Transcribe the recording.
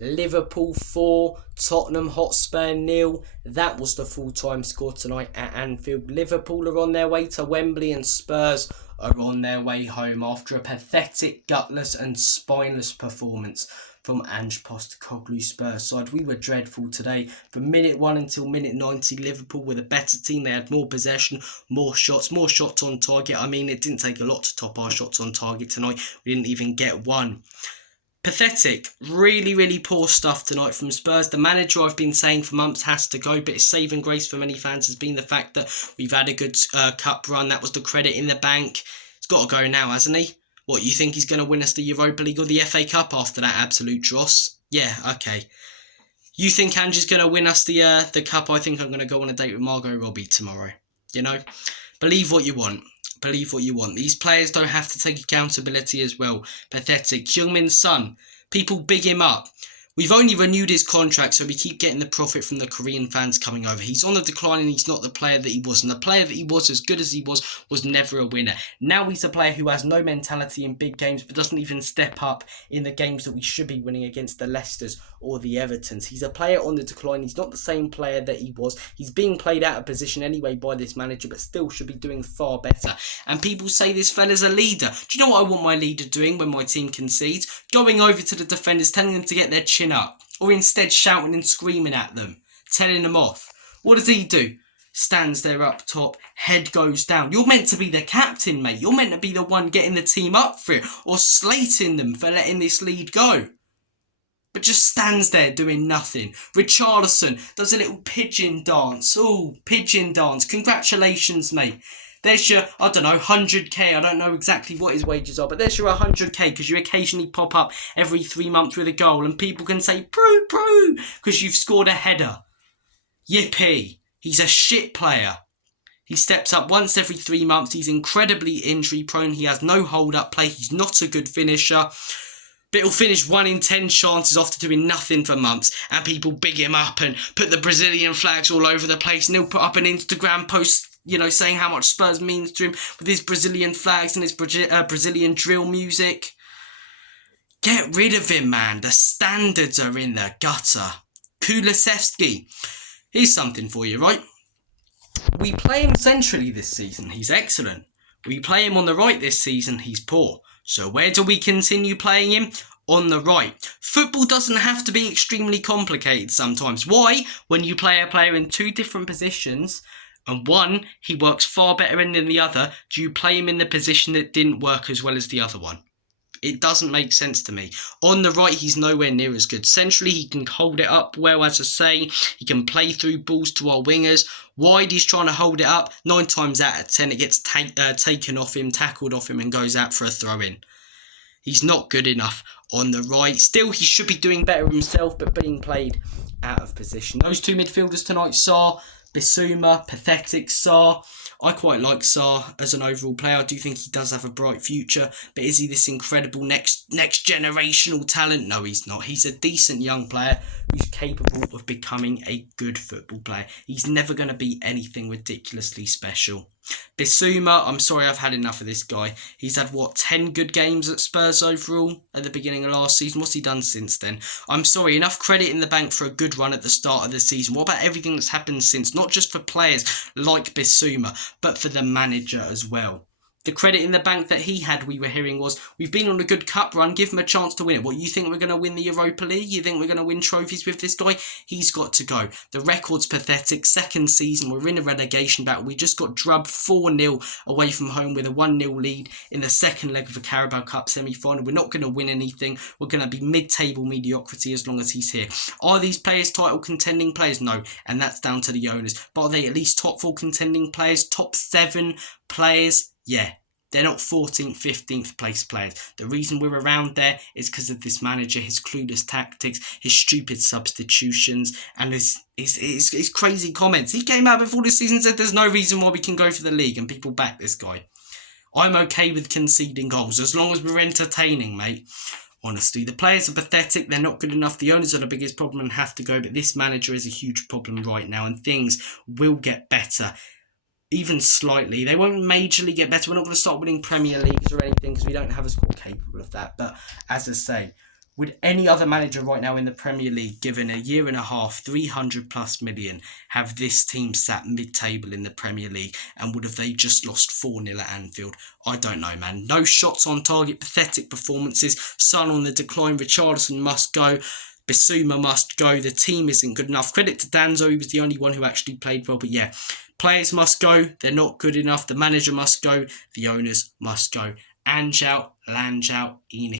Liverpool 4, Tottenham Hotspur 0. That was the full-time score tonight at Anfield. Liverpool are on their way to Wembley and Spurs are on their way home after a pathetic, gutless and spineless performance from Ange Postecoglou's Spurs side. We were dreadful today. From minute 1 until minute 90, Liverpool were the better team. They had more possession, more shots on target. I mean, it didn't take a lot to top our shots on target tonight. We didn't even get one. Pathetic. Really poor stuff tonight from Spurs. The manager, I've been saying for months, has to go, but his saving grace for many fans has been the fact that we've had a good cup run. That was the credit in the bank. He's got to go now, hasn't he? What, you think he's going to win us the Europa League or the FA Cup after that absolute dross? Yeah, okay. You think Ange's going to win us the cup? I think I'm going to go on a date with Margot Robbie tomorrow. You know? Believe what you want. Believe what you want. These players don't have to take accountability as well. Pathetic. Heung-min Son. People big him up. We've only renewed his contract, so we keep getting the profit from the Korean fans coming over. He's on the decline and he's not the player that he was. And the player that he was, as good as he was never a winner. Now he's a player who has no mentality in big games, but doesn't even step up in the games that we should be winning against the Leicesters or the Evertons. He's a player on the decline. He's not the same player that he was. He's being played out of position anyway by this manager, but still should be doing far better. And people say this fella's a leader. Do you know what I want my leader doing when my team concedes? Going over to the defenders, telling them to get their chin up. Or instead shouting and screaming at them, telling them off. What does he do? Stands there up top, head goes down. You're meant to be the captain, mate. You're meant to be the one getting the team up for it, or slating them for letting this lead go. But just stands there doing nothing. Richarlison does a little pigeon dance. Oh, pigeon dance. Congratulations, mate. There's your, I don't know, 100k. I don't know exactly what his wages are, but there's your 100k because you occasionally pop up every 3 months with a goal and people can say, proo, because you've scored a header. Yippee. He's a shit player. He steps up once every 3 months. He's incredibly injury prone. He has no hold-up play. He's not a good finisher. But he'll finish 1 in 10 chances after doing nothing for months. And people big him up and put the Brazilian flags all over the place. And he'll put up an Instagram post, you know, saying how much Spurs means to him with his Brazilian flags and his Brazilian drill music. Get rid of him, man. The standards are in the gutter. Kulusevski. Here's something for you, right? We play him centrally this season. He's excellent. We play him on the right this season. He's poor. So where do we continue playing him? On the right. Football doesn't have to be extremely complicated sometimes. Why? When you play a player in 2 different positions, and one, he works far better in than the other, do you play him in the position that didn't work as well as the other one? It doesn't make sense to me. On the right, he's nowhere near as good. Centrally, he can hold it up well, as I say. He can play through balls to our wingers. Wide, he's trying to hold it up. 9 times out of 10, it gets taken off him, tackled off him, and goes out for a throw-in. He's not good enough on the right. Still, he should be doing better himself, but being played out of position. Those 2 midfielders tonight, Sarr, Bissouma, pathetic Sarr. I quite like Sarr as an overall player. I do think he does have a bright future. But is he this incredible next generational talent? No, he's not. He's a decent young player who's capable of becoming a good football player. He's never going to be anything ridiculously special. Bissouma, I'm sorry, I've had enough of this guy. He's had, 10 good games at Spurs overall at the beginning of last season. What's he done since then? I'm sorry, enough credit in the bank for a good run at the start of the season. What about everything that's happened since? Not just for players like Bissouma, but for the manager as well. The credit in the bank that he had, we were hearing, was, we've been on a good cup run, give him a chance to win it. What, you think we're going to win the Europa League? You think we're going to win trophies with this guy? He's got to go. The record's pathetic. 2nd season, we're in a relegation battle. We just got drubbed 4-0 away from home with a 1-0 lead in the 2nd leg of the Carabao Cup semi-final. We're not going to win anything. We're going to be mid-table mediocrity as long as he's here. Are these players title contending players? No, and that's down to the owners. But are they at least top 4 contending players? Top 7 players? Yeah, they're not 14th, 15th place players. The reason we're around there is because of this manager, his clueless tactics, his stupid substitutions, and his crazy comments. He came out before this season and said there's no reason why we can go for the league, and people back this guy. I'm okay with conceding goals as long as we're entertaining, mate. Honestly, the players are pathetic. They're not good enough. The owners are the biggest problem and have to go, but this manager is a huge problem right now, and things will get better. Even slightly. They won't majorly get better. We're not going to start winning Premier Leagues or anything because we don't have a squad capable of that. But as I say, Would any other manager right now in the Premier League, given a year and a half, 300 plus million, have this team sat mid-table in the Premier League? And would have they just lost 4-0 at Anfield? I don't know, man. No shots on target, pathetic performances. Son on the decline, Richarlison must go. Bissouma must go. The team isn't good enough. Credit to Danzo, he was the only one who actually played well. But yeah, players must go. They're not good enough. The manager must go. The owners must go. Ange out, Lange out, Enix